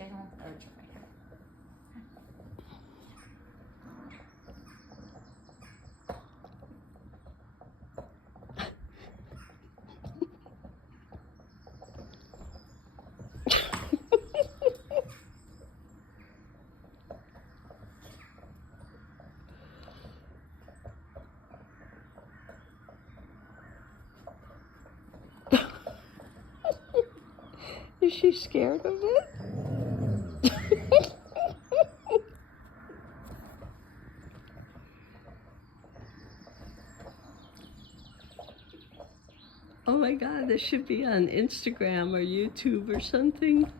channel or try. Is she scared of it? Oh my God, this should be on Instagram or YouTube or something.